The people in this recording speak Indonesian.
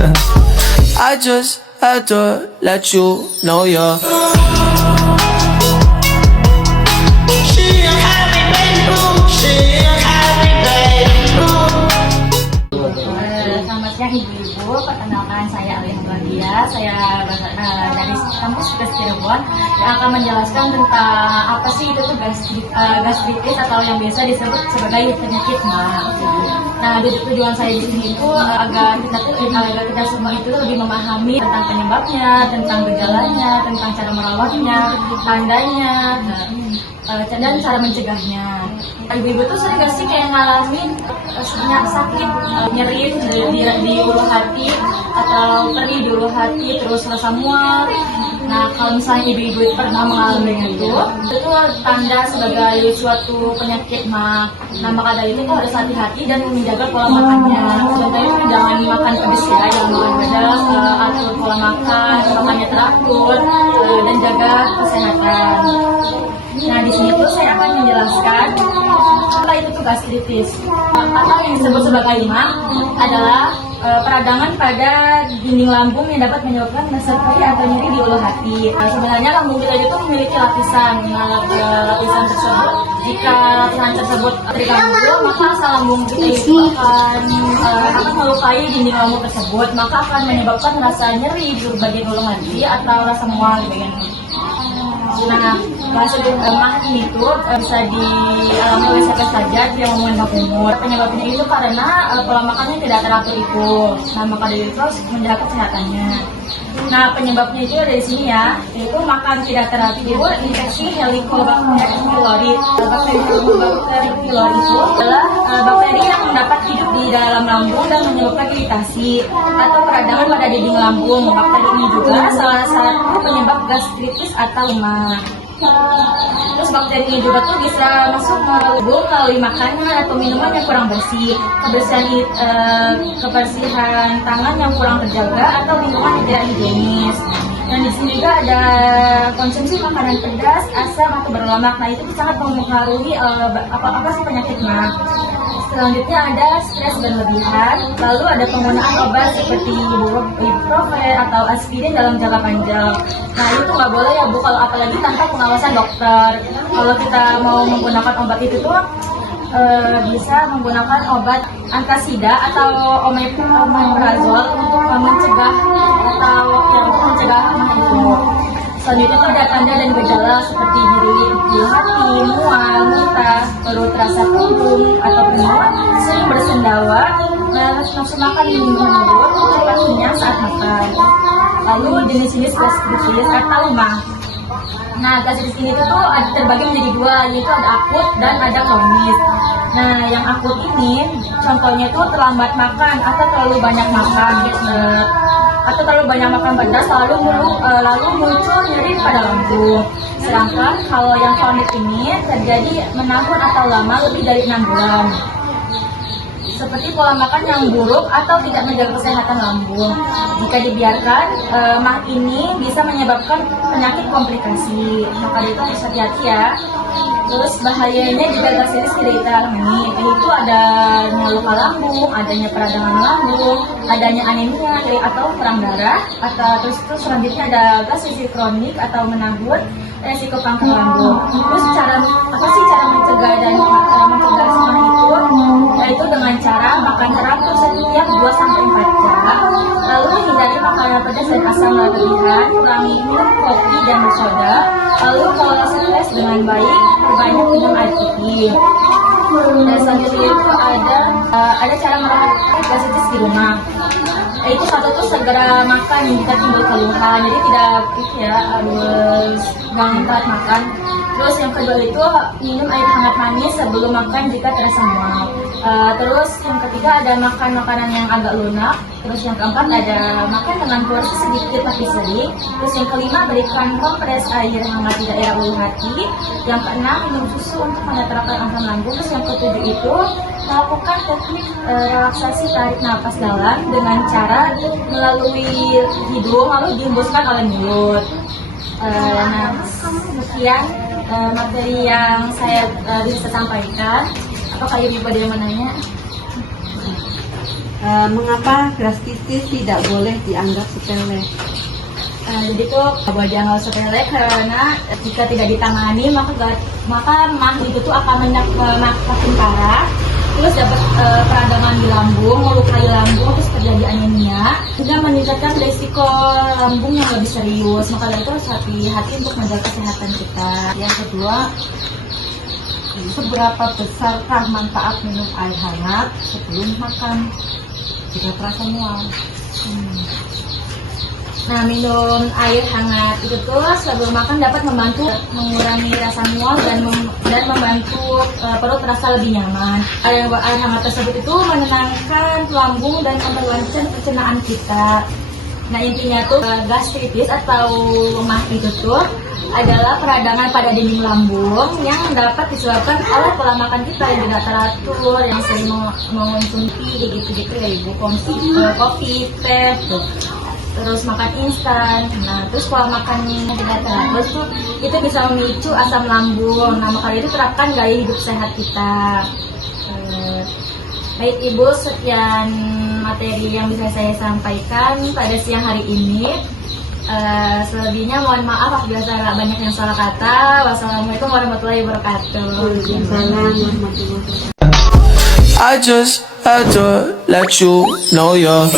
I just had to let you know you're Selamat siang ibu-ibu, perkenalkan saya Alia Badia. Saya dari kampus Cirebon yang akan menjelaskan tentang apa sih itu tuh gastritis atau yang biasa disebut sebagai penyakit MA. Nah, tujuan saya di sini itu agar kita semua itu lebih memahami tentang penyebabnya, tentang gejalanya, tentang cara merawatnya, tandanya, dan cara mencegahnya. Ibu-ibu tuh sering gak sih kayak ngalamin sakit, nyeri di ulu hati atau perih di ulu hati, terus rasa mual. Nah, kalau misalnya ibu-ibu pernah mengalami itu tanda sebagai suatu penyakit MA. Nah, maka dari itu harus hati-hati dan menjaga pola makannya. Contohnya jangan makan pedas ya, jangan makan pedas, atur pola makan, makannya teratur, dan jaga kesehatan. Nah, di sini tuh saya akan menjelaskan apa itu tuh gastritis. Apa yang disebut sebagai MA adalah peradangan pada dinding lambung yang dapat menyebabkan rasa perih atau nyeri di ulu hati. Sebenarnya lambung kita itu memiliki lapisan. Lapisan tersebut, jika lapisan tersebut terganggu, maka asal lambung kita itu akan melukai dinding lambung tersebut, maka akan menyebabkan rasa nyeri di bagian ulu hati atau rasa mual di bagian ini. Nah, gastritis MA ini tuh bisa dialami oleh siapa saja yang mengandung umur. Penyebabnya itu karena pola makannya tidak teratur itu. Nah, maka dari itu harus menjaga kesehatannya. Nah, penyebabnya itu dari sini ya, yaitu makan tidak teratur, infeksi Helicobacter pylori. Bakteri pylori itu adalah bakteri yang dapat hidup di dalam lambung dan menyebabkan iritasi atau peradangan pada dinding lambung. Bakteri ini juga salah satu penyebab gastritis atau MA. Terus bakteri ini juga tuh bisa masuk melalui makanan atau minuman yang kurang bersih, kebersihan tangan yang kurang terjaga atau lingkungan yang tidak higienis. Dan di sini juga ada konsumsi makanan pedas, asam atau berlemak. Nah, itu sangat mempengaruhi apa sih penyakit MA. Selanjutnya ada stres berlebihan, lalu ada penggunaan obat seperti ibuprofen atau aspirin dalam jangka panjang. Nah, itu nggak boleh ya Bu, kalau apalagi tanpa pengawasan dokter. Kalau kita mau menggunakan obat itu tuh bisa menggunakan obat antasida atau omeprazol untuk mencegah MA itu. Selanjutnya itu ada tanda dan gejala seperti nyeri di hati, mual, muntah, perut rasa kembung atau penuh, sering bersendawa, nafsu makan menurun, cepat kenyang saat makan. Lalu jenis-jenis gastritis atau MA. Nah, gastritis ini tuh terbagi menjadi dua, yaitu ada akut dan ada kronis. Nah, yang akut ini contohnya tuh terlambat makan atau terlalu banyak makan. Atau terlalu banyak makan pedas lalu muncul nyeri pada lambung. Sedangkan kalau yang kronis ini terjadi menahun atau lama lebih dari 6 bulan. Seperti pola makan yang buruk atau tidak menjaga kesehatan lambung. Jika dibiarkan, MA ini bisa menyebabkan penyakit komplikasi. Maka itu harus hati-hati ya. Terus bahayanya juga gastritis tidak ditangani, yaitu adanya luka lambung, adanya peradangan lambung, adanya anemia atau kurang darah, atau terus selanjutnya ada gastritis kronik atau menahun, resiko kanker lambung. Terus apa sih cara mencegah semua itu? Yaitu dengan cara makan teratur setiap 2-4 jam, lalu hindari makanan pedas dan asam berlebihan, kurangi minum kopi dan bersoda, lalu kelola stres dengan baik, perbanyak minum air putih. Dan selanjutnya itu ada cara merawat gastritis di rumah. Itu satu tuh segera makan jika timbul keluhan, jadi tidak harus jangan telat makan. Terus yang kedua itu minum air hangat manis sebelum makan jika terasa mual. Terus yang ketiga ada makan makanan yang agak lunak. Terus yang keempat ada makan dengan porsi sedikit tapi sering. Terus yang kelima berikan kompres air hangat di daerah ulu hati. Yang keenam minum susu untuk menetralkan asam lambung. Terus yang ketujuh itu melakukan teknik relaksasi tarik nafas dalam dengan cara melalui hidung lalu dihembuskan oleh mulut. Nah, sekian materi yang saya bisa sampaikan. Apakah ibu ada yang menanya? Mengapa gastritis tidak boleh dianggap sepele? Jadi tuh jangan sepele karena jika tidak ditangani maka mah itu tuh akan makin parah, terus dapat peradangan di lambung, melukai lambung, terus terjadi anemia, hingga meningkatkan risiko lambung yang lebih serius. Maka dari itu harus hati-hati untuk menjaga kesehatan kita. Yang kedua, seberapa besarkah manfaat minum air hangat sebelum makan jika terasa mual? Nah, minum air hangat itu tuh sebelum makan dapat membantu mengurangi rasa mual dan membantu perut terasa lebih nyaman. Air hangat tersebut itu menenangkan lambung dan memperlancar pencernaan kita. Nah, intinya tuh gastritis atau mah itu tuh adalah peradangan pada dinding lambung yang dapat disebabkan oleh pola makan kita yang tidak teratur, yang sering mengonsumsi gitu-gitu ya ibu, kopi, teh, terus makan instan. Nah, terus pola makan yang tidak teratur tuh itu bisa memicu asam lambung. Nah, maka itu terapkan gaya hidup sehat kita. Baik ibu, sekian materi yang bisa saya sampaikan pada siang hari ini. Selebihnya mohon maaf apabila saya banyak yang salah kata. Wassalamualaikum warahmatullahi wabarakatuh. I just had to let you know you're